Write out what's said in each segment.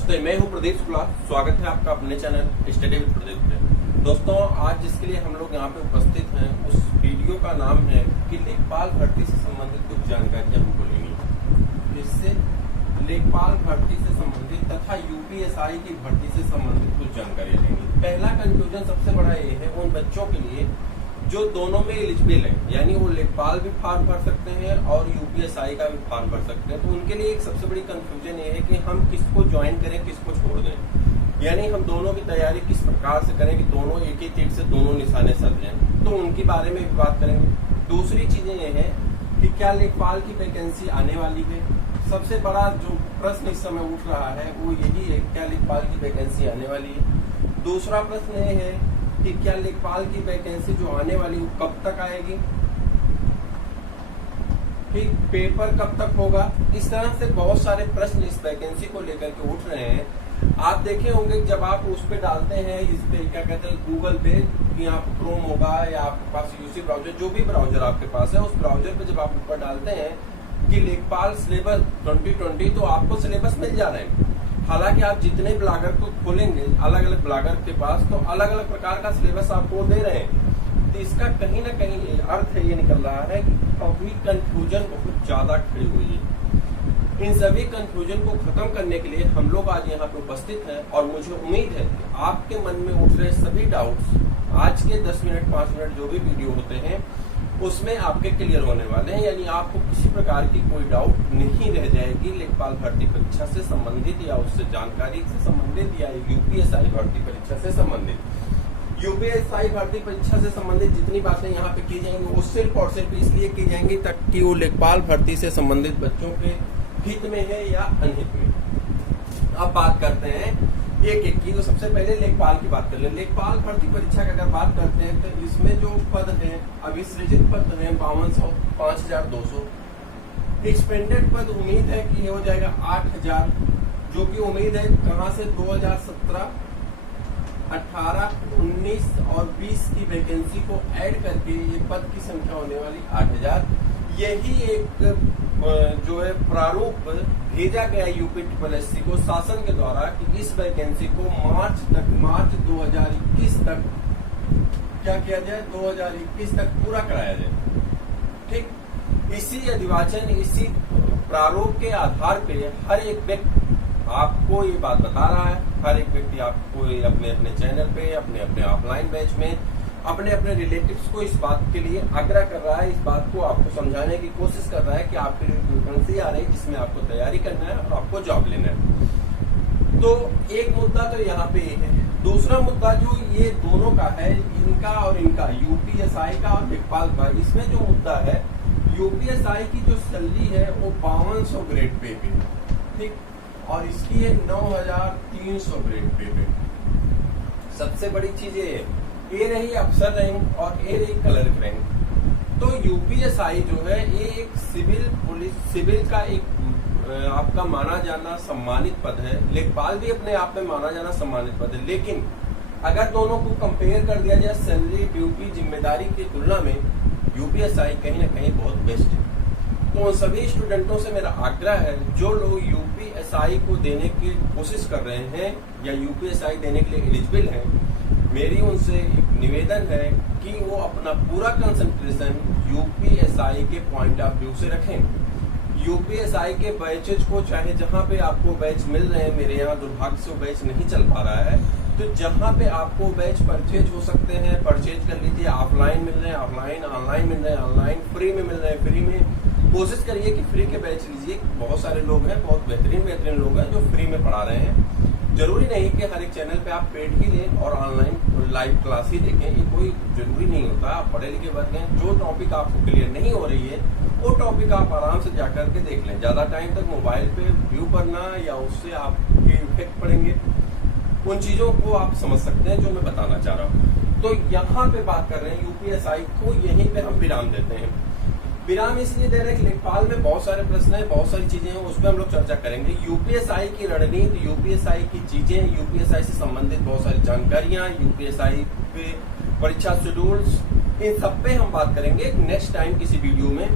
नमस्ते, मैं हूं प्रदीप शुक्ला। स्वागत है आपका अपने चैनल स्टडी विद प्रदीप में। दोस्तों, आज जिसके लिए हम लोग यहाँ पे उपस्थित हैं उस वीडियो का नाम है कि लेखपाल भर्ती से संबंधित कुछ जानकारियां हमको लेंगी। इससे लेखपाल भर्ती से संबंधित तथा यूपीएसआई की भर्ती से संबंधित कुछ जानकारियां लेंगी। पहला कंफ्यूजन सबसे बड़ा ये है उन बच्चों के लिए जो दोनों में एलिजिबल है, यानी वो लेखपाल भी फॉर्म भर सकते हैं और यूपीएसआई का भी फॉर्म भर सकते हैं। तो उनके लिए एक सबसे बड़ी कंफ्यूजन ये है कि हम किसको ज्वाइन करें, किसको छोड़ दें, यानी हम दोनों की तैयारी किस प्रकार से करें कि दोनों एक ही तीर से दोनों निशाने सज जाएं। तो उनके बारे में भी बात करेंगे। दूसरी चीजें ये है कि क्या लेखपाल की वैकेंसी आने वाली है। सबसे बड़ा जो प्रश्न इस समय उठ रहा है वो यही है, क्या लेखपाल की वैकेंसी आने वाली है। दूसरा प्रश्न ये है कि क्या लेखपाल की वैकेंसी जो आने वाली वो कब तक आएगी, ठीक, पेपर कब तक होगा। इस तरह से बहुत सारे प्रश्न इस वैकेंसी को लेकर के उठ रहे हैं। आप देखे होंगे जब आप उस पे डालते हैं, इस पे क्या कहते हैं, गूगल पे, कि आप क्रोम होगा या आपके पास यूसी ब्राउजर, जो भी ब्राउजर आपके पास है, उस ब्राउजर पे जब आप ऊपर डालते हैं कि लेखपाल सिलेबस 2020, तो आपको सिलेबस मिल जा रहे हैं। हालांकि आप जितने ब्लॉगर को खोलेंगे अलग अलग ब्लॉगर के पास, तो अलग अलग प्रकार का सिलेबस आपको दे रहे हैं। तो इसका कहीं ना कहीं अर्थ ये निकल रहा है कि अभी कंफ्यूजन बहुत ज्यादा खड़ी हुई है। इन सभी कंफ्यूजन को खत्म करने के लिए हम लोग आज यहाँ पे उपस्थित हैं और मुझे उम्मीद है कि आपके मन में उठ रहे सभी डाउट्स आज के 10 मिनट 5 मिनट जो भी वीडियो होते हैं उसमें आपके क्लियर होने वाले हैं। यानी आपको किसी प्रकार की कोई डाउट नहीं रह जाएगी लेखपाल भर्ती परीक्षा से संबंधित या उससे जानकारी से संबंधित या यूपीएसआई भर्ती परीक्षा से संबंधित। यूपीएसआई भर्ती परीक्षा से संबंधित जितनी बातें यहाँ पे की जाएंगी वो सिर्फ और सिर्फ इसलिए की जाएंगी ताकि वो लेखपाल भर्ती से संबंधित बच्चों के हित में है या अनहित में। अब बात करते हैं एक एक की। तो सबसे पहले लेखपाल की बात कर ले। लेखपाल भर्ती परीक्षा की अगर बात करते हैं तो इसमें जो पद हैं, अभी सृजित पद हैं 5200, 5200। एक्सपेंडेड पद उम्मीद है कि ये हो जाएगा 8000, जो कि उम्मीद है कहां से 2017, 18, 19 और 20 की वैकेंसी को ऐड करके ये पद की संख्या होने वाली 8000। यही एक जो है प्रारूप भेजा गया यूपीएससी को शासन के द्वारा कि इस वैकेंसी को मार्च 2021 तक क्या किया जाए, 2021 तक पूरा कराया जाए। ठीक, इसी अधिवाचन, इसी प्रारूप के आधार पे हर एक व्यक्ति आपको ये बात बता रहा है। हर एक व्यक्ति आपको अपने अपने चैनल पे, अपने अपने ऑफलाइन बैच में, अपने अपने रिलेटिव्स को इस बात के लिए आग्रह कर रहा है, इस बात को आपको समझाने की कोशिश कर रहा है कि आपके लिए वैकेंसी आ रही है जिसमें आपको तैयारी करना है और आपको जॉब लेना है। तो एक मुद्दा तो यहाँ पे है। दूसरा मुद्दा जो ये दोनों का है, इनका और इनका, यूपीएसआई का और लेखपाल का, इसमें जो मुद्दा है यूपीएसआई की जो सैलरी है वो 5200 ग्रेड पे पे, ठीक, और इसकी है 9300 ग्रेड पे। सबसे बड़ी चीज ये रही अफसर रैंक और ये रही क्लर्क रैंक। तो यूपीएसआई जो है ये एक सिविल का एक आपका माना जाना सम्मानित पद है। लेखपाल भी अपने आप में माना जाना सम्मानित पद है, लेकिन अगर दोनों को कंपेयर कर दिया जाए सैलरी, ड्यूटी, जिम्मेदारी की तुलना में यूपीएसआई कहीं ना कहीं बहुत बेस्ट है। तो उन सभी स्टूडेंटों से मेरा आग्रह है जो लोग यूपीएसआई को देने की कोशिश कर रहे हैं या यूपीएसआई देने के लिए एलिजिबल हैं, मेरी उनसे एक निवेदन है कि वो अपना पूरा कंसंट्रेशन यूपीएसआई के पॉइंट ऑफ व्यू से रखें। यूपीएसआई के बैचेज को, चाहे जहां पे आपको बैच मिल रहे हैं, मेरे यहाँ दुर्भाग्य से बैच नहीं चल पा रहा है, तो जहां पे आपको बैच परचेज हो सकते हैं परचेज कर लीजिए। ऑफलाइन मिल रहे हैं ऑफलाइन, ऑनलाइन मिल रहे हैं ऑनलाइन, फ्री में मिल रहे हैं फ्री में। कोशिश करिए कि फ्री के बैच लीजिए। बहुत सारे लोग हैं, बहुत बेहतरीन लोग हैं जो फ्री में पढ़ा रहे हैं। जरूरी नहीं कि हर एक चैनल पे आप पेड ही लें और ऑनलाइन लाइव क्लास ही देखें, ये कोई जरूरी नहीं होता। आप पढ़े लिखे वर्ग हैं, जो टॉपिक आपको क्लियर नहीं हो रही है वो टॉपिक आप आराम से जाकर के देख लें। ज्यादा टाइम तक मोबाइल पे व्यू करना या उससे आपके इफेक्ट पड़ेंगे, उन चीजों को आप समझ सकते हैं जो मैं बताना चाह रहा हूँ। तो यहाँ पे बात कर रहे हैं यूपीएसआई को, यहीं पे हम विराम देते हैं। विराम इसलिए दे रहे हैं कि लेखपाल में बहुत सारे प्रश्न हैं, बहुत सारी चीजें हैं, उसमें हम लोग चर्चा करेंगे। यूपीएसआई की रणनीति, यूपीएसआई की चीजें, यूपीएसआई से संबंधित बहुत सारी जानकारियां, यूपीएसआई पे परीक्षा शेड्यूल्स, इन सब पे हम बात करेंगे नेक्स्ट टाइम किसी वीडियो में।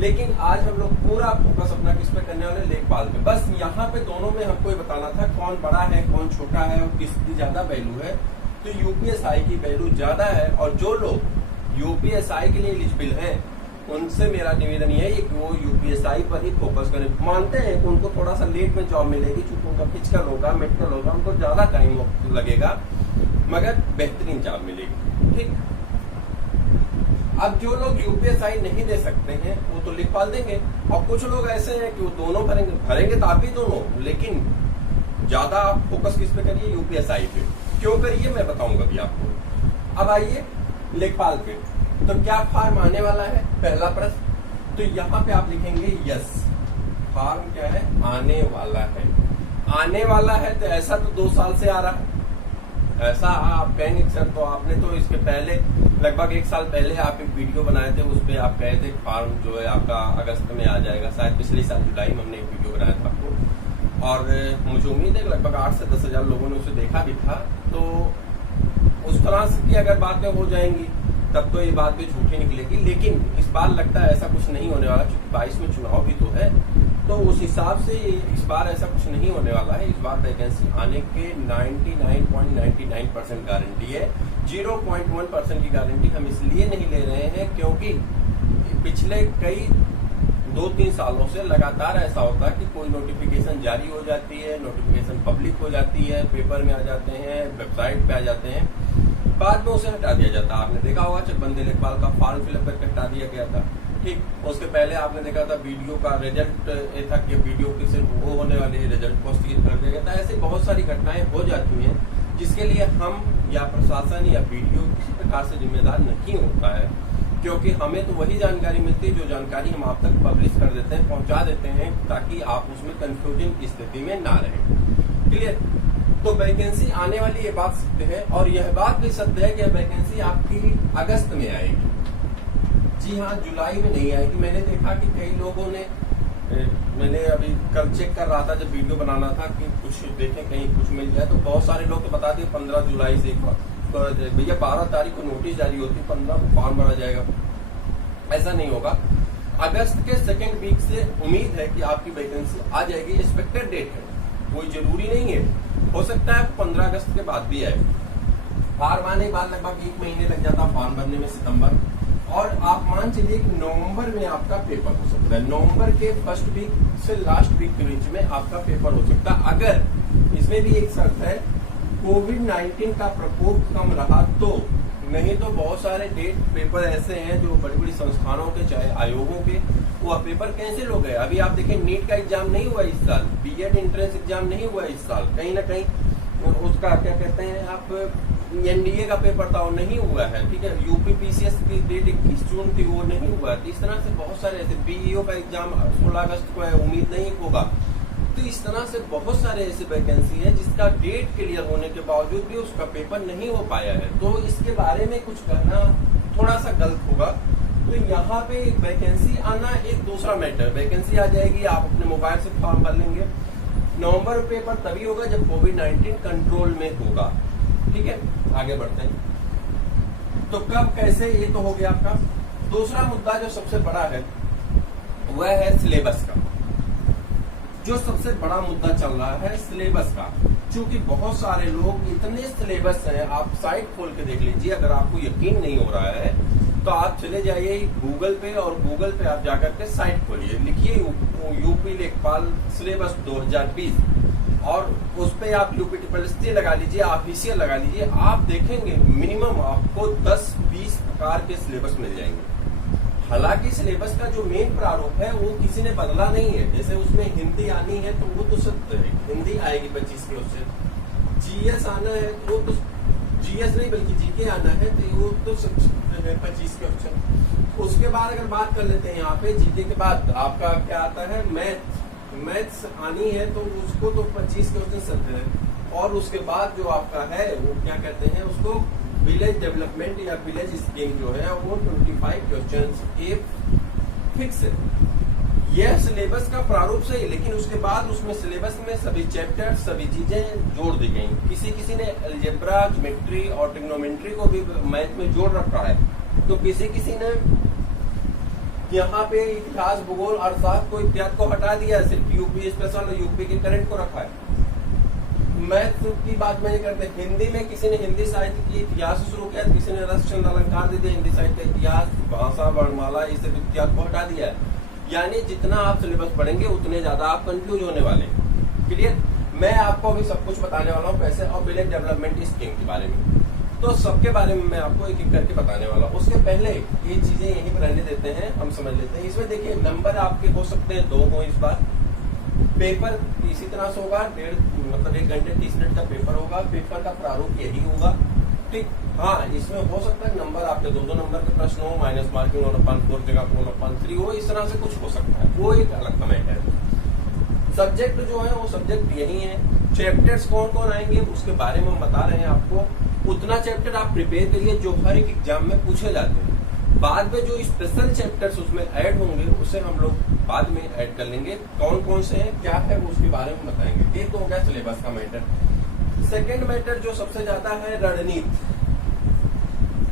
लेकिन आज हम लोग पूरा फोकस अपना किस पे करने वाले, लेखपाल पे। बस यहाँ पे दोनों में हमको ये बताना था कौन बड़ा है कौन छोटा है और किसकी ज्यादा वैल्यू है। तो यूपीएसआई की वैल्यू ज्यादा है, और जो लोग यूपीएसआई के लिए एलिजिबल हैं उनसे मेरा निवेदन ये है कि वो यूपीएसआई पर ही फोकस करें। मानते हैं कि उनको थोड़ा सा लेट में जॉब मिलेगी, क्योंकि उनका फिजिकल होगा, मेडिकल होगा, उनको ज्यादा टाइम लगेगा, मगर बेहतरीन जॉब मिलेगी। ठीक, अब जो लोग यूपीएसआई नहीं दे सकते हैं वो तो लेखपाल देंगे, और कुछ लोग ऐसे हैं कि वो दोनों भरेंगे तो आप भी दोनों, लेकिन ज्यादा आप फोकस किस पे करिए, यूपीएसआई पे। क्यों करिए मैं बताऊंगा अभी आपको। अब आइए लेखपाल पे, तो क्या फार्म आने वाला है, पहला प्रश्न। तो यहाँ पे आप लिखेंगे यस, फार्म क्या है, आने वाला है। आने वाला है तो ऐसा तो 2 साल से आ रहा है, ऐसा आप कहेंगे सर तो आपने तो इसके पहले लगभग 1 साल पहले आप एक वीडियो बनाए थे, उसपे आप कहे थे फार्म जो है आपका अगस्त में आ जाएगा। शायद पिछले साल जुलाई में हमने एक वीडियो बनाया था आपको, और मुझे उम्मीद है लगभग 8 से 10 हजार लोगों ने उसे देखा भी था। तो उस तरह की अगर बातें हो जाएंगी तब तो ये बात भी झूठी निकलेगी, लेकिन इस बार लगता है ऐसा कुछ नहीं होने वाला, क्योंकि 22 में चुनाव भी तो है। तो उस हिसाब से इस बार ऐसा कुछ नहीं होने वाला है। इस बार वैकेंसी आने के 99.99% गारंटी है। 0.1% की गारंटी हम इसलिए नहीं ले रहे हैं क्योंकि पिछले कई 2-3 सालों से लगातार ऐसा होता है कि कोई नोटिफिकेशन जारी हो जाती है, नोटिफिकेशन पब्लिक हो जाती है, पेपर में आ जाते हैं, वेबसाइट पे आ जाते हैं, बाद में उसे हटा दिया जाता है। आपने देखा होगा चकबंदी लेखपाल का फॉर्म फिलअप करके हटा दिया गया था। ठीक, उसके पहले आपने देखा था वीडियो का रिजल्ट ये था कि वीडियो की सिर्फ वो होने वाली है, रिजल्ट पोस्टपोन कर दिया गया था। ऐसी बहुत सारी घटनाएं हो जाती हैं जिसके लिए हम या प्रशासन या वीडियो किसी प्रकार से जिम्मेदार नहीं होता है, क्योंकि हमें तो वही जानकारी मिलती है जो जानकारी हम आप तक पब्लिश कर देते हैं, पहुंचा देते हैं, ताकि आप उसमें कंफ्यूजन की स्थिति में ना रहें। क्लियर? तो वैकेंसी आने वाली ये बात सत्य है, और यह बात भी सत्य है कि वैकेंसी आपकी अगस्त में आएगी। जी हाँ, जुलाई में नहीं आएगी। मैंने देखा कि कई लोगों ने, मैंने अभी कल चेक कर रहा था जब वीडियो बनाना था कि कुछ देखें कहीं कुछ मिल जाए, तो बहुत सारे लोग तो बता दिए 15 जुलाई से भैया 12 तारीख को नोटिस जारी होती, 15 को फॉर्म भरा जाएगा। ऐसा नहीं होगा। अगस्त के सेकेंड वीक से उम्मीद है कि आपकी वैकेंसी आ जाएगी। एक्सपेक्टेड डेट है, कोई जरूरी नहीं है, हो सकता है 15 अगस्त के बाद भी आए। फॉर्म आने के बाद लगभग 1 महीने लग जाता फॉर्म भरने में, सितंबर, और आप मान चलिए कि नवंबर में आपका पेपर हो सकता है। नवंबर के फर्स्ट वीक से लास्ट वीक के बीच में आपका पेपर हो सकता है। अगर इसमें भी एक शर्त है, कोविड-19 का प्रकोप कम रहा तो, नहीं तो बहुत सारे डेट पेपर ऐसे हैं जो बड़ी बड़ी संस्थानों के चाहे आयोगों के, वो पेपर कैंसिल हो गए। अभी आप देखें नीट का एग्जाम नहीं हुआ इस साल, बीएड एंट्रेंस एग्जाम नहीं हुआ इस साल, कहीं ना कहीं उसका क्या कहते हैं आप, एनडीए का पेपर था वो नहीं हुआ है। ठीक है, यूपी पीसीएस की डेट 21 जून थी वो नहीं हुआ है। तो इस तरह से बहुत सारे ऐसे, बीईओ का एग्जाम 16 अगस्त को है, उम्मीद नहीं होगा। तो इस तरह से बहुत सारे ऐसे वैकेंसी है जिसका डेट क्लियर होने के बावजूद भी उसका पेपर नहीं हो पाया है। तो इसके बारे में कुछ कहना थोड़ा सा गलत होगा। तो यहाँ पे वैकेंसी आना एक दूसरा मैटर, वैकेंसी आ जाएगी, आप अपने मोबाइल से फॉर्म भर लेंगे। नवंबर पेपर तभी होगा जब कोविड-19 कंट्रोल में होगा। ठीक है, आगे बढ़ते हैं। तो कब कैसे, ये तो हो गया आपका। दूसरा मुद्दा जो सबसे बड़ा है वह है सिलेबस का। जो सबसे बड़ा मुद्दा चल रहा है सिलेबस का, क्योंकि बहुत सारे लोग, इतने सिलेबस हैं, आप साइट खोल के देख लीजिए। अगर आपको यकीन नहीं हो रहा है तो आप चले जाइए गूगल पे, और गूगल पे आप जाकर के साइट खोलिए, लिखिए यूपी लेखपाल सिलेबस 2020, और उस पे आप यूपी लगा लीजिए, ऑफिशियल लगा लीजिए। आप देखेंगे मिनिमम आपको 10-20 प्रकार के सिलेबस मिल जाएंगे। हालांकि सिलेबस का जो मेन प्रारूप है वो किसी ने बदला नहीं है। जैसे उसमें हिंदी आनी है तो वो तो सत्य है, हिंदी आएगी 25 क्वेश्चन। जीएस आना है वो तो, जीएस नहीं बल्कि जीके आना है तो वो तो 25 क्वेश्चन। उसके बाद अगर बात कर लेते हैं यहाँ पे, जीके के बाद आपका क्या आता है, मैथ्स आनी है तो उसको तो 25 क्वेश्चन सत्य है। और उसके बाद जो आपका है वो क्या कहते हैं उसको, विलेज डेवलपमेंट या विलेज स्कीम जो है वो 25 क्वेश्चन ये फिक्स है। यह सिलेबस का प्रारूप से ही, लेकिन उसके बाद उसमें सिलेबस में सभी चैप्टर, सभी चीजें जोड़ दी गई। किसी ने अलजेब्रा, ज्योमेट्री और ट्रिग्नोमेट्री को भी मैथ में जोड़ रखा है, तो किसी ने यहाँ पे इतिहास, भूगोल, अर्थशास्त्र को, इत्यादि को हटा दिया, सिर्फ यूपी स्पेशल और यूपी के करंट को रखा है। मैथ की बात मैंने करते, हिंदी में किसी ने हिंदी साहित्य की इतिहास शुरू किया, किसी ने रस छंद अलंकार दे दिया, हिंदी साहित्य का इतिहास, भाषा, वर्णमाला, इस सब इत्यादि को हटा दिया है। यानी जितना आप सिलेबस पढ़ेंगे उतने ज्यादा आप कंफ्यूज होने वाले हैं। क्लियर? मैं आपको अभी सब कुछ बताने वाला हूँ पैसे और विलेज डेवलपमेंट स्कीम के बारे में। तो सबके बारे में मैं आपको एक एक करके बताने वाला हूँ। उसके पहले ये चीजें यहीं पर रहने देते हैं, हम समझ लेते हैं। इसमें देखिए नंबर आपके हो सकते हैं 2 हो इस बार। पेपर इसी तरह से होगा, 1 घंटे 30 मिनट का पेपर होगा। पेपर का प्रारूप यही होगा, ठीक। हाँ, इसमें हो सकता है नंबर आपके 2-2 नंबर के प्रश्न हो, माइनस मार्किंग 1/4 जगह 1/3 हो, इस तरह से कुछ हो सकता है, वो एक अलग कमेंट है। सब्जेक्ट जो है वो सब्जेक्ट यही है। चैप्टर्स कौन कौन आएंगे उसके बारे में हम बता रहे हैं आपको। उतना चैप्टर आप प्रिपेयर करिए जो हर एक एग्जाम में पूछे जाते हैं। बाद में जो स्पेशल चैप्टर्स उसमें ऐड होंगे उसे हम लोग बाद में ऐड कर लेंगे। कौन कौन से हैं, क्या है, उसके बारे में बताएंगे। एक तो हो गया सिलेबस का मैटर। सेकेंड मैटर जो सबसे ज्यादा है, रणनीति।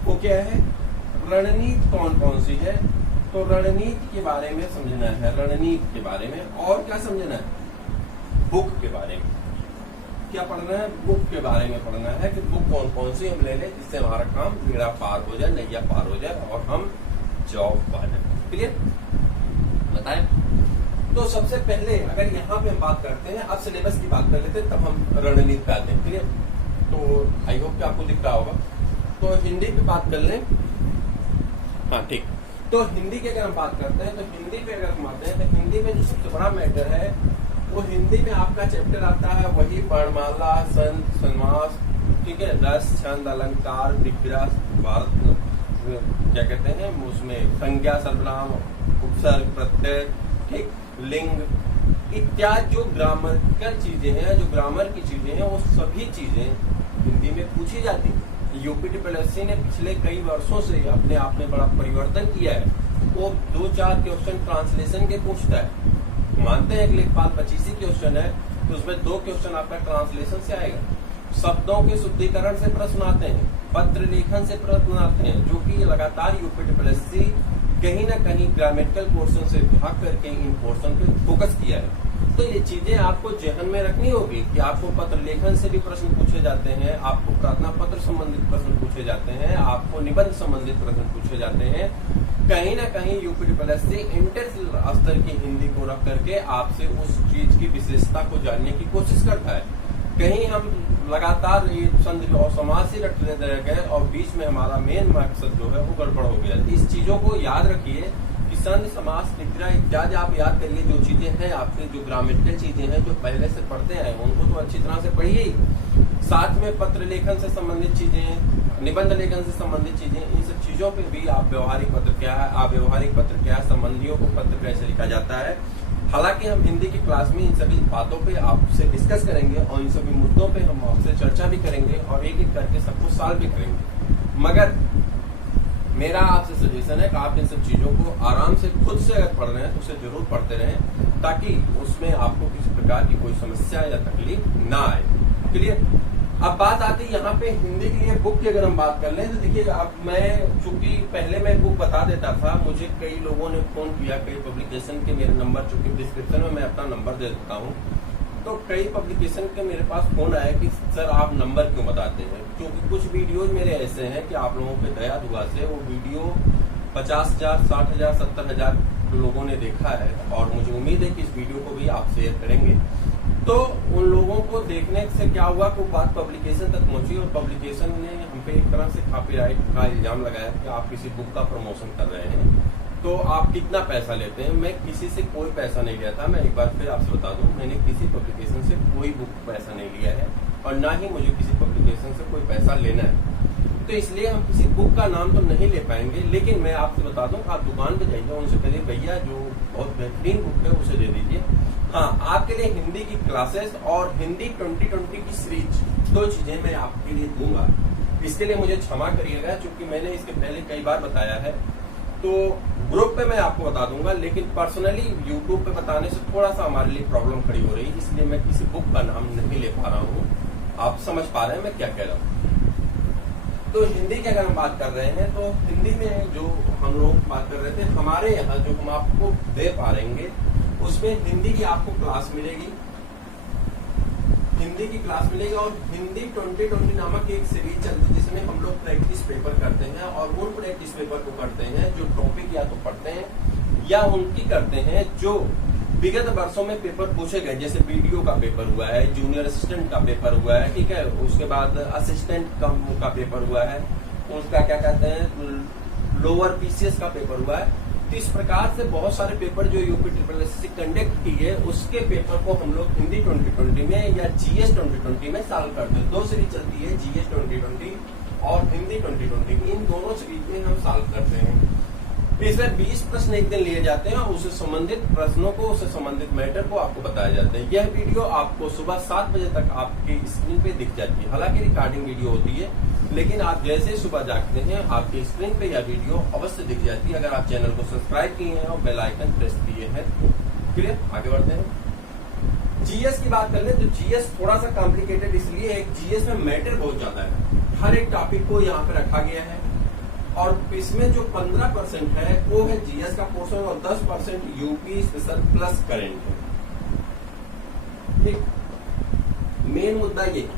वो क्या है, रणनीति कौन कौन सी है, तो रणनीति के बारे में समझना है। रणनीति के बारे में और क्या समझना है, बुक के बारे में। क्या पढ़ना है, बुक के बारे में पढ़ना है कि बुक कौन कौन सी हम ले लें जिससे हमारा काम बेड़ा पार हो जाए, नैया पार हो जाए और हम जॉब पा जाए। क्लियर? बताएं। तो सबसे पहले अगर यहाँ पे हम बात करते हैं, अब सिलेबस की बात कर लेते हैं, तब हम रणनीति पे आते हैं। क्लियर? तो आई होप कि आपको दिख रहा होगा। तो हिंदी पे बात कर लें। हाँ, ठीक। तो हिंदी की अगर हम बात करते हैं, तो हिंदी पे अगर हम आते हैं, तो हिंदी में जो सबसे बड़ा मैटर है वो हिंदी में आपका चैप्टर आता है वही वर्णमाला, संध, समास, ठीक है, रस, छंद, अलंकार, विग्रह, क्या कहते हैं उसमें, संज्ञा, सर्वनाम, उपसर्ग, प्रत्यय, ठीक, लिंग इत्यादि जो ग्रामरिकल चीजें हैं, जो ग्रामर की चीजें हैं, वो सभी चीजें हिंदी में पूछी जाती है। यूपीटीपीएससी ने पिछले कई वर्षों से अपने आप में बड़ा परिवर्तन किया है। वो 2-4 क्वेश्चन ट्रांसलेशन के पूछता है। मानते हैं कि लेखपाल 25 क्वेश्चन है, तो उसमें 2 क्वेश्चन आपका ट्रांसलेशन से आएगा। शब्दों के शुद्धिकरण से प्रश्न आते हैं, पत्र लेखन से प्रश्न आते हैं, जो कि लगातार यूपीटीपीएससी कहीं ना कहीं ग्रामेटिकल पोर्शन से भाग करके इन पोर्शन पे फोकस किया है। तो ये चीजें आपको जहन में रखनी होगी कि आपको पत्र लेखन से भी प्रश्न पूछे जाते हैं, आपको प्रार्थना पत्र संबंधित प्रश्न पूछे जाते हैं, आपको निबंध संबंधित प्रश्न पूछे जाते हैं। कहीं ना कहीं यूपीटीपीएससी इंटर स्तर की हिंदी को रख करके आपसे उस चीज की विशेषता को जानने की कोशिश करता है। कहीं हम लगातार ये संधि और समास ही रखते रह गए और बीच में हमारा मेन मकसद जो है वो गड़बड़ हो गया। इस चीजों को याद रखिए कि संधि, समास, विग्रह इत्यादि आप याद करिए। जो चीजें हैं आपकी, जो ग्रामेटिकल चीजें हैं जो पहले से पढ़ते आए उनको तो अच्छी तरह से पढ़िए। साथ में पत्र लेखन से संबंधित चीजें, निबंध लेखन से संबंधित चीजें, इन सब चीजों पे भी आप व्यवहारिक पत्र क्या है, अव्यवहारिक पत्र क्या है, संबंधियों को पत्र कैसे लिखा जाता है। हालांकि हम हिंदी की क्लास में इन सभी बातों पे आपसे डिस्कस करेंगे और इन सभी मुद्दों पे हम आपसे चर्चा भी करेंगे और एक एक करके सबको सॉल्व भी करेंगे। मगर मेरा आपसे सजेशन है कि आप इन सब चीजों को आराम से खुद से अगर पढ़ रहे हैं तो उसे जरूर पढ़ते रहें, ताकि उसमें आपको किसी प्रकार की कोई समस्या या तकलीफ ना आए। क्लियर? अब बात आती है यहाँ पे हिंदी के लिए बुक की अगर हम बात कर लें तो देखिए, अब मैं चूंकि पहले मैं बुक बता देता था, मुझे कई लोगों ने फोन किया, कई पब्लिकेशन के मेरे नंबर, चूंकि डिस्क्रिप्शन में मैं अपना नंबर दे देता हूँ, तो कई पब्लिकेशन के मेरे पास फोन आया कि सर आप नंबर क्यों बताते हैं। क्योंकि कुछ वीडियोज मेरे ऐसे हैं कि आप लोगों पे दया दुआ से वो वीडियो 50,000, 60,000, 70,000 लोगों ने देखा है और मुझे उम्मीद है कि इस वीडियो को भी आप शेयर करेंगे। तो उन लोगों को देखने से क्या हुआ कि बात पब्लिकेशन तक पहुंची और पब्लिकेशन ने हम पे एक तरह से कॉपीराइट का इल्जाम लगाया कि आप किसी बुक का प्रमोशन कर रहे हैं, तो आप कितना पैसा लेते हैं। मैं किसी से कोई पैसा नहीं लिया था। मैं एक बार फिर आपसे बता दूं, मैंने किसी पब्लिकेशन से कोई बुक पैसा नहीं लिया है और ना ही मुझे किसी पब्लिकेशन से कोई पैसा लेना है। तो इसलिए हम किसी बुक का नाम तो नहीं ले पाएंगे, लेकिन मैं आपसे बता दूं आप दुकान पे जाइए, उनसे कहिए भैया जो बहुत बेहतरीन बुक है उसे दे दीजिए। हाँ, आपके लिए हिंदी की क्लासेस और हिंदी 2020 की सीरीज 2 चीजें मैं आपके लिए दूंगा। इसके लिए मुझे क्षमा करिएगा, क्योंकि मैंने इसके पहले कई बार बताया है। तो ग्रुप पे मैं आपको बता दूंगा, लेकिन पर्सनली यूट्यूब पे बताने से थोड़ा सा हमारे लिए प्रॉब्लम खड़ी हो रही है, इसलिए मैं किसी बुक का नाम नहीं ले पा रहा हूँ। आप समझ पा रहे हैं मैं क्या कह रहा हूँ। तो हिंदी की अगर हम बात कर रहे हैं तो हिंदी में जो हम लोग बात कर रहे थे, हमारे यहाँ जो हम आपको दे पा रहेंगे उसमें हिंदी की आपको क्लास मिलेगी, हिंदी की क्लास मिलेगी। और हिंदी 2020 नामक एक सीरीज चलती है जिसमें हम लोग प्रैक्टिस पेपर करते हैं और उन प्रैक्टिस पेपर को करते हैं जो टॉपिक या तो पढ़ते हैं या उनकी करते हैं जो विगत वर्षों में पेपर पूछे गए, जैसे बीडीओ का पेपर हुआ है, जूनियर असिस्टेंट का पेपर हुआ है, ठीक है, उसके बाद असिस्टेंट का पेपर हुआ है, उसका क्या कहते हैं लोअर पीसीएस का पेपर हुआ है। तो इस प्रकार से बहुत सारे पेपर जो यूपी ट्रिपल एसएससी कंडक्ट की है उसके पेपर को हम लोग हिंदी 2020 में या जीएस 2020 में सॉल्व करते हैं। 2 सीरीज चलती है, जीएस 2020 और हिंदी 2020, इन दोनों सीरीज में हम सॉल्व करते हैं। इसमें 20 प्रश्न एक दिन लिए जाते हैं और उससे संबंधित प्रश्नों को, उससे संबंधित मैटर को आपको बताया जाता है। यह वीडियो आपको सुबह 7 बजे तक आपकी स्क्रीन पे दिख जाती है। हालांकि रिकॉर्डिंग वीडियो होती है, लेकिन आप जैसे सुबह जागते हैं आपकी स्क्रीन पे यह वीडियो अवश्य दिख जाती है अगर आप चैनल को सब्सक्राइब किए हैं और बेल आइकन प्रेस किए हैं। क्लियर, आगे बढ़ते हैं। जीएस की बात कर ले तो जीएस थोड़ा सा कॉम्प्लिकेटेड इसलिए है, जीएस में मैटर बहुत ज्यादा है, हर एक टॉपिक को यहाँ पे रखा गया है और इसमें जो 15% है वो है जीएस का पोर्शन और 10% यूपी स्पेशल प्लस करंट है। ठीक, मेन मुद्दा ये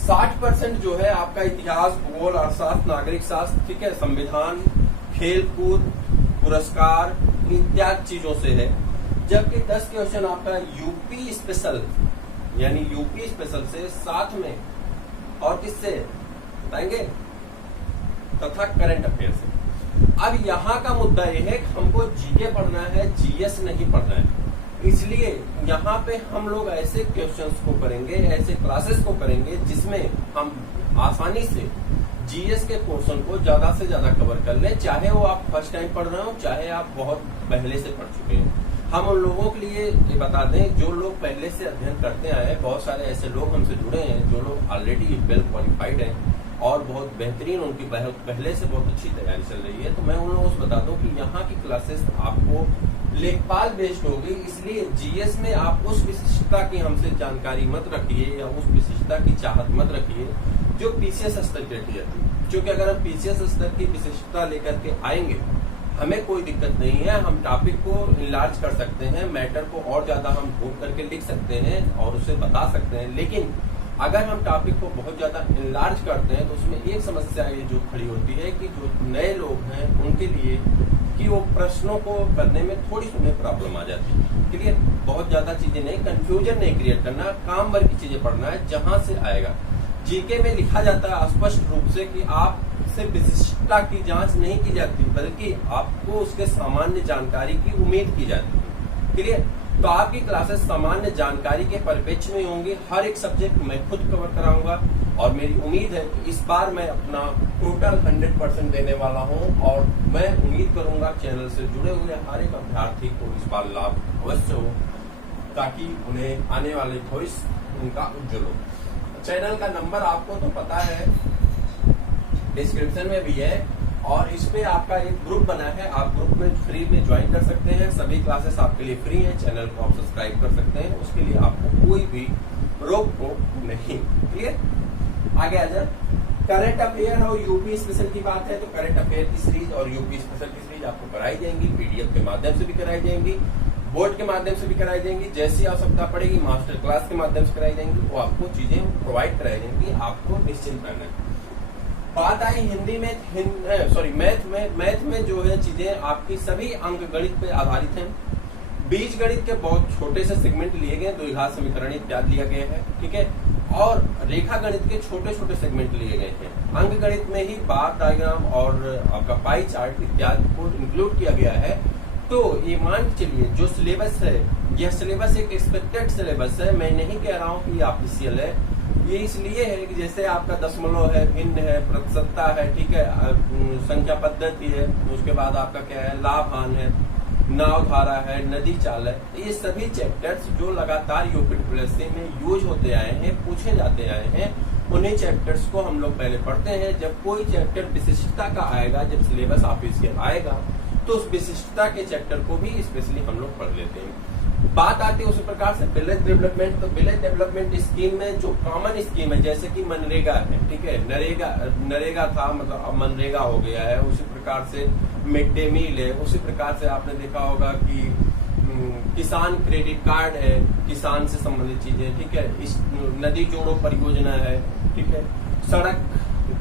60% जो है आपका इतिहास, भूगोल, अर्थशास्त्र, नागरिक शास्त्र, ठीक है, संविधान, खेल कूद, पुरस्कार इत्यादि चीजों से है। जबकि 10 क्वेश्चन आपका यूपी स्पेशल यानी यूपी स्पेशल से साथ में और किससे बताएंगे तथा करंट अफेयर से। अब यहाँ का मुद्दा यह है कि हमको जीके पढ़ना है, जीएस नहीं पढ़ना है, इसलिए यहाँ पे हम लोग ऐसे क्वेश्चंस को करेंगे, ऐसे क्लासेस को करेंगे जिसमें हम आसानी से जीएस के पोर्शन को ज्यादा से ज्यादा कवर कर लें, चाहे वो आप फर्स्ट टाइम पढ़ रहे हो, चाहे आप बहुत पहले से पढ़ चुके हैं। हम उन लोगों के लिए ये बता दें जो लोग पहले से अध्ययन करते आए हैं, बहुत सारे ऐसे लोग हमसे जुड़े हैं जो लोग ऑलरेडी वेल क्वालिफाइड हैं और बहुत बेहतरीन, उनकी पहले से बहुत अच्छी तैयारी चल रही है। तो मैं उन लोगों से बता दूं कि यहाँ की क्लासेस आपको लेखपाल बेस्ड होगी, इसलिए जीएस में आप उस विशिष्टता की हमसे जानकारी मत रखिए या उस विशिष्टता की चाहत मत रखिए जो पीसीएस स्तर की रहती है। क्योंकि अगर हम पीसीएस स्तर की विशिष्टता लेकर के आएंगे हमें कोई दिक्कत नहीं है, हम टॉपिक को इनलार्ज कर सकते हैं, मैटर को और ज्यादा हम ढूंढ करके लिख सकते हैं और उसे बता सकते हैं। लेकिन अगर हम टॉपिक को बहुत ज्यादा इनलार्ज करते हैं तो उसमें एक समस्या ये जो खड़ी होती है कि जो नए लोग हैं उनके लिए कि वो प्रश्नों को करने में थोड़ी सी उन्हें प्रॉब्लम आ जाती है। क्लियर, बहुत ज्यादा चीजें नहीं, कंफ्यूजन नहीं क्रिएट करना, काम भर की चीजें पढ़ना है जहां से आएगा। जीके में लिखा जाता है स्पष्ट रूप से कि आपसे विशिष्टता की जांच नहीं की जाती बल्कि आपको उसके सामान्य जानकारी की उम्मीद की जाती है। क्लियर, तो आपकी क्लासेस सामान्य जानकारी के परिप्रेक्ष्य में होंगी, हर एक सब्जेक्ट मैं खुद कवर कराऊंगा और मेरी उम्मीद है कि इस बार मैं अपना टोटल 100% देने वाला हूं और मैं उम्मीद करूंगा चैनल से जुड़े हुए हर एक अभ्यर्थी को इस बार लाभ अवश्य हो ताकि उन्हें आने वाले भविष्य उनका उज्जवल हो। चैनल का नंबर आपको तो पता है, डिस्क्रिप्शन में भी है और इस पे आपका एक ग्रुप बना है, आप ग्रुप में फ्री में ज्वाइन कर सकते हैं। सभी क्लासेस आपके लिए फ्री हैं, चैनल को आप सब्सक्राइब कर सकते हैं, उसके लिए आपको कोई भी रोक टोक नहीं। क्लियर, आगे आ जाए। करंट अफेयर और यूपी स्पेशल की बात है तो करंट अफेयर की सीरीज और यूपी स्पेशल की सीरीज आपको कराई जाएंगी, पीडीएफ के माध्यम से भी कराई जाएंगी, बोर्ड के माध्यम से भी कराई जाएंगी, जैसी आवश्यकता पड़ेगी मास्टर क्लास के माध्यम से कराई जाएंगी, वो आपको चीजें प्रोवाइड कराई जाएंगी, आपको निश्चिंत रहना है। बात आई हिंदी में, मैथ में जो है चीजें आपकी सभी अंक गणित पे आधारित हैं। बीज गणित के बहुत छोटे से सेगमेंट लिए गए, द्विघात समीकरण इत्यादि लिया गया है, ठीक है, और रेखा गणित के छोटे छोटे सेगमेंट लिए गए हैं। अंक गणित में ही बार डायग्राम और आपका पाई चार्ट इत्यादि को इंक्लूड किया गया है। तो ये मान के चलिए जो सिलेबस है, यह सिलेबस एक एक्सपेक्टेड सिलेबस है, मैं नहीं कह रहा हूँ कि ऑफिशियल है। ये इसलिए है कि जैसे आपका दशमलव है, भिन्न है, प्रतिशतता है, ठीक है, संख्या पद्धति है, उसके बाद आपका क्या है, लाभ हान है, नाव धारा है, नदी चाल है, ये सभी चैप्टर्स जो लगातार यूपी में यूज होते आए हैं, पूछे जाते आए हैं, उन्हीं चैप्टर्स को हम लोग पहले पढ़ते हैं। जब कोई चैप्टर विशिष्टता का आएगा, जब सिलेबस ऑफिशियल आएगा तो उस विशिष्टता के चैप्टर को भी स्पेशली हम लोग पढ़ लेते हैं। बात आती है उसी प्रकार से विलेज डेवलपमेंट। तो विलेज डेवलपमेंट स्कीम में जो कॉमन स्कीम है, जैसे कि मनरेगा है, ठीक है, नरेगा था, मतलब अब मनरेगा हो गया है। उसी प्रकार से मिड डे मील है। उसी प्रकार से आपने देखा होगा कि किसान क्रेडिट कार्ड है, किसान से संबंधित चीजें, ठीक है। इस नदी जोड़ो परियोजना है, ठीक है। सड़क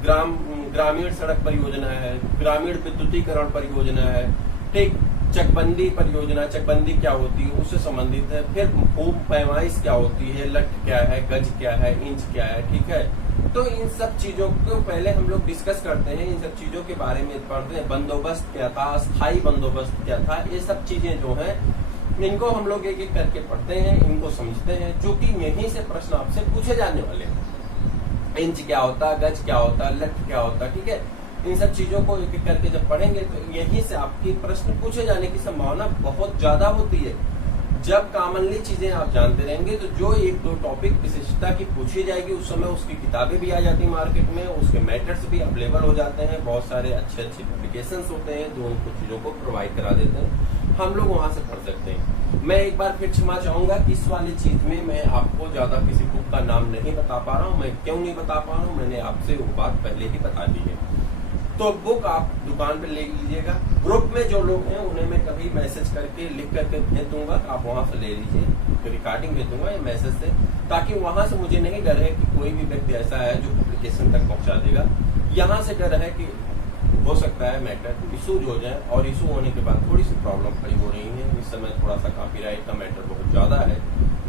ग्रामीण सड़क परियोजना है, ग्रामीण विद्युतीकरण परियोजना है, ठीक। चकबंदी परियोजना, चकबंदी क्या होती है उससे संबंधित है। फिर भूमि पैमाइश क्या होती है, लट क्या है, गज क्या है, इंच क्या है, ठीक है। तो इन सब चीजों को पहले हम लोग डिस्कस करते हैं, इन सब चीजों के बारे में पढ़ते हैं। बंदोबस्त क्या था, स्थायी बंदोबस्त क्या था, ये सब चीजें जो है इनको हम लोग एक एक करके पढ़ते हैं, इनको समझते हैं, जो कि यहीं से प्रश्न आपसे पूछे जाने वाले हैं। इंच क्या होता, गज क्या होता, लट क्या होता, ठीक है। इन सब चीजों को एक एक करके जब पढ़ेंगे तो यहीं से आपकी प्रश्न पूछे जाने की संभावना बहुत ज्यादा होती है। जब कॉमनली चीजें आप जानते रहेंगे तो जो एक दो टॉपिक विशिष्टता की पूछी जाएगी उस समय उसकी किताबें भी आ जाती है मार्केट में, उसके मैटर्स भी अवेलेबल हो जाते हैं। बहुत सारे अच्छे अच्छे पब्लिकेशंस होते हैं जो उनको चीजों को प्रोवाइड करा देते हैं, हम लोग वहां से पढ़ सकते हैं। मैं एक बार फिर क्षमा चाहूंगा कि इस वाली चीज में मैं आपको ज्यादा किसी बुक का नाम नहीं बता पा रहा हूँ। मैं क्यों नहीं बता पा रहा हूँ, मैंने आपसे वो बात पहले ही बता दी है। तो बुक आप दुकान पे ले लीजिएगा। ग्रुप में जो लोग हैं उन्हें मैं कभी मैसेज करके लिख करके भेज दूंगा, आप वहां से ले लीजिए, रिकॉर्डिंग भेज दूंगा या मैसेज से, ताकि वहां से मुझे नहीं डर है कि कोई भी व्यक्ति ऐसा है जो पब्लिकेशन तक पहुंचा देगा। यहाँ से डर है कि हो सकता है मैटर इशूज हो जाए, और इशू होने के बाद थोड़ी सी प्रॉब्लम खड़ी हो रही है। इस समय थोड़ा सा कॉपीराइट का मैटर बहुत ज्यादा है,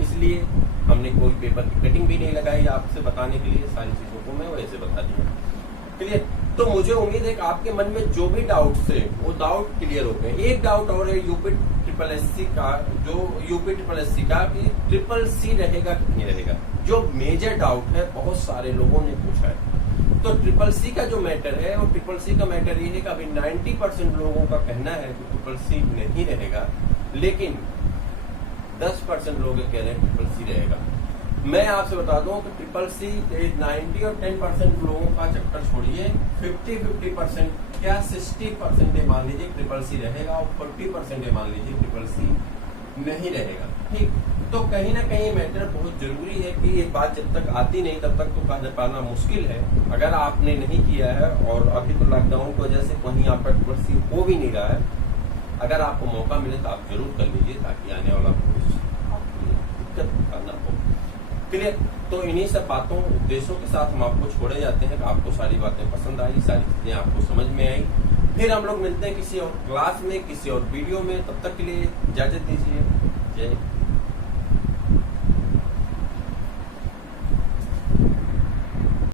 इसलिए हमने कोई पेपर की कटिंग भी नहीं लगाई आपसे बताने के लिए, सारी चीजों को मैं वैसे बता दिया। क्लियर? तो मुझे उम्मीद है कि आपके मन में जो भी डाउट्स है वो डाउट क्लियर हो गए। एक डाउट और है यूपी ट्रिपल एससी का, जो यूपी ट्रिपल एससी का कि ट्रिपल सी रहेगा कि नहीं रहेगा, जो मेजर डाउट है बहुत सारे लोगों ने पूछा है। तो ट्रिपल सी का जो मैटर है वो ट्रिपल सी का मैटर ये है कि अभी 90% लोगों का कहना है कि ट्रिपल सी नहीं रहेगा, लेकिन 10% लोग कह रहे हैं ट्रिपल सी रहेगा। मैं आपसे बता दूं कि ट्रिपल सी 90 और 10% लोगों का चक्कर छोड़िए, 50% क्या 60% मान लीजिए ट्रिपल सी रहेगा और 40% मान लीजिए ट्रिपल सी नहीं रहेगा, ठीक। तो कहीं ना कहीं मैटर बहुत जरूरी है कि ये बात जब तक आती नहीं तब तक तो कह पाना मुश्किल है। अगर आपने नहीं किया है और अभी तो लॉकडाउन की वजह से कहीं आपका ट्रिपल सी हो भी नहीं रहा है, अगर आपको मौका मिले तो आप जरूर कर लीजिए, ताकि आने वाला दिक्कत करना हो। क्लियर? तो इन्हीं सब बातों उद्देश्यों के साथ हम आपको छोड़े जाते हैं कि आपको सारी बातें पसंद आई, सारी चीजें आपको समझ में आई। फिर हम लोग मिलते हैं किसी और क्लास में, किसी और वीडियो में। तब तक के लिए इजाजत दीजिए। जय